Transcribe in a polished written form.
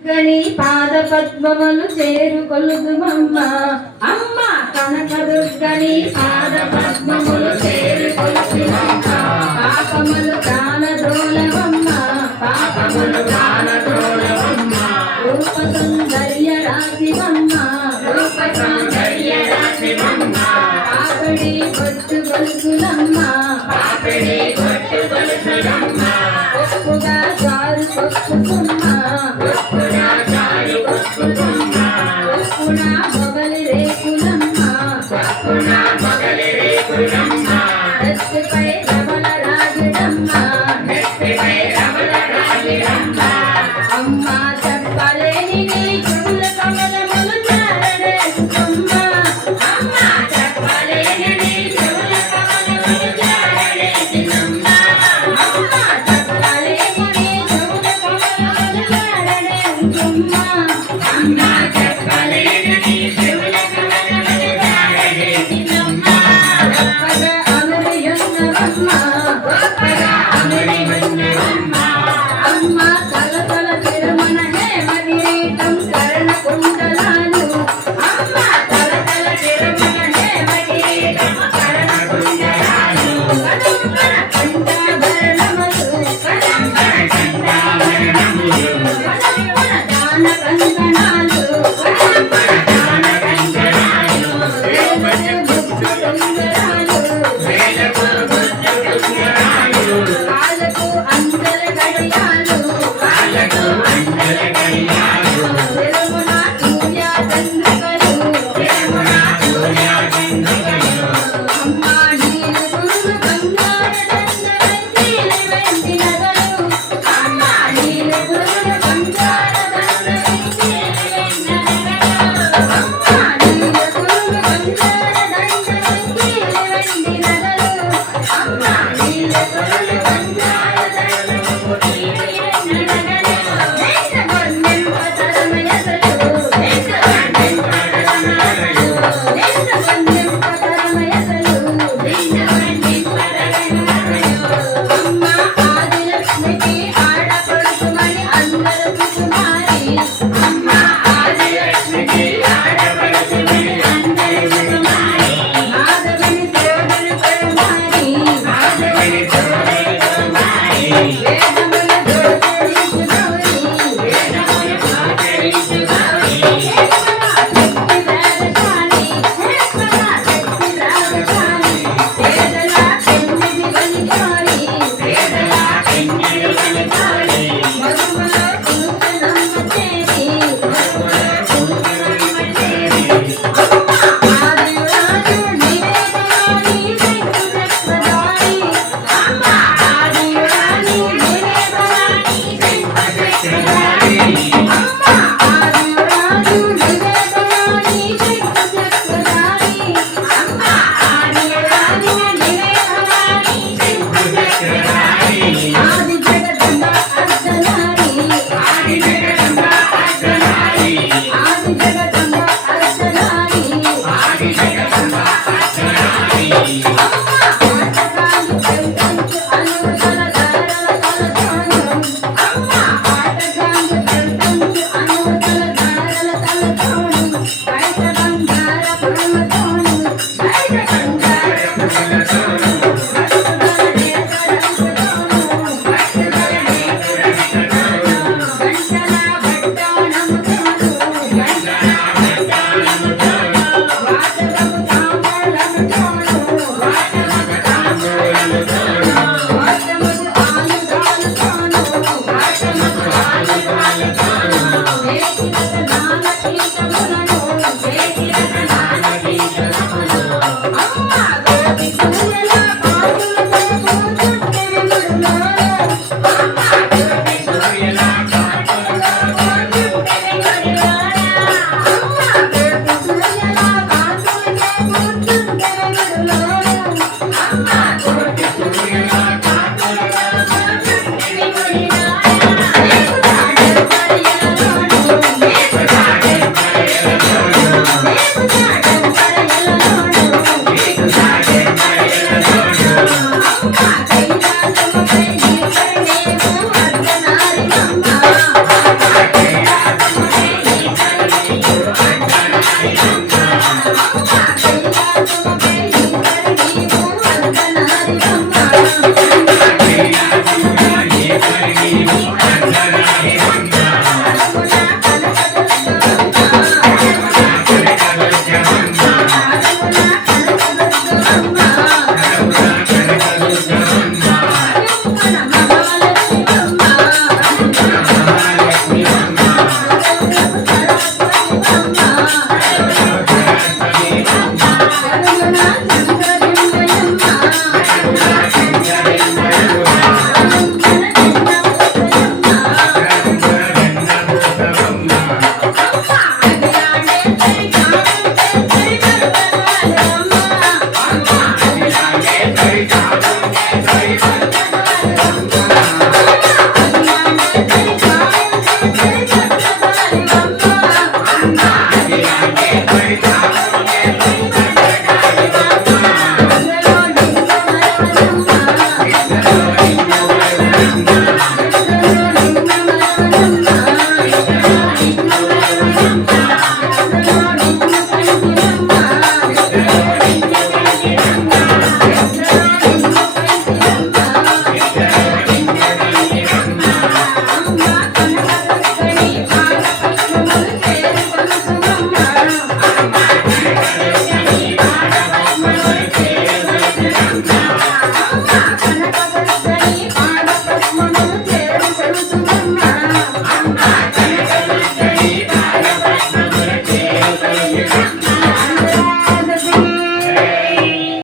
గణి పాద పద్మములు చేరుకొలుదుమమ్మ అమ్మ కనకదుర్గని పాద పద్మములు చేరుకొలుదుమమ్మ పాపములు కానద్రోలవమ్మ పాపములు కానద్రోలవమ్మ రూప సౌందర్య రాశివమ్మ రూప సౌందర్య రాశివమ్మ పాపిడి కొట్టు గొలుసులమ్మ పాపిడి కొట్టు గొలుసులమ్మ ఒప్పుగా చారు కొట్టుకుమ్మ మొగలి రేకులమ్మ నెత్తిపై రమణ రాజుడమ్మ అమ్మ చెప్పలేని నీ చెవుల కమలములు చారడేసుకమ్మ అమ్మ చెప్పలేని నీ చెవుల కమలములు చారడేసుకమ్మ అమ్మ చెప్పలేని నీ చెవుల కమలములు చారడేసుకమ్మ అమ్మ చెప్పలేని నీ చెవుల కమలములు చారడేసుకమ్మ గొప్పగా అమరియున్నవమ్మ గొప్పగా అమరియున్నవమ్మ అమ్మ తల తల తిరుమణ హేమగిరీటం కరణ కుండలాలు అమ్మ తల తల తిరుమణ హేమగిరీటం కరణ కుండలాలు కదంబర కంఠాభరణములు కదంబర కంఠాభరణములు కదంబర దాన కంకణాలు కదంబర దాన కంకణాలు వేలకు బుద్ధ కుండలాలు వేలకు బుద్ధ కుండలాలు కాళ్ళకు అందల గడియాలు కాళ్ళకు అందల గడియాలు తిరుమల సూర్య చంద్రికలు తిరుమల సూర్య చంద్రికలు అమ్మ నీరు గురు బంగార దండలంచీలి వెండి నగలు అమ్మ నీరు గురు బంగార దండలంచీలి వెండి నగలు అమ్మ నీరు గురు బంగార దండలంచీలి వెండి నగలు అమ్మ నీరు గురు బంగార దండలంచీలి వెండి నగలు వెంకగొండెంప తరమయసలు వెంకగొండెంప తరమయసలు వెంకగొండెంప తరమయసలు వెంకగొండెంప తరమయసలు అమ్మ ఆదిలక్ష్మికి ఆడపడుచుమని అందరు కుమారి అమ్మ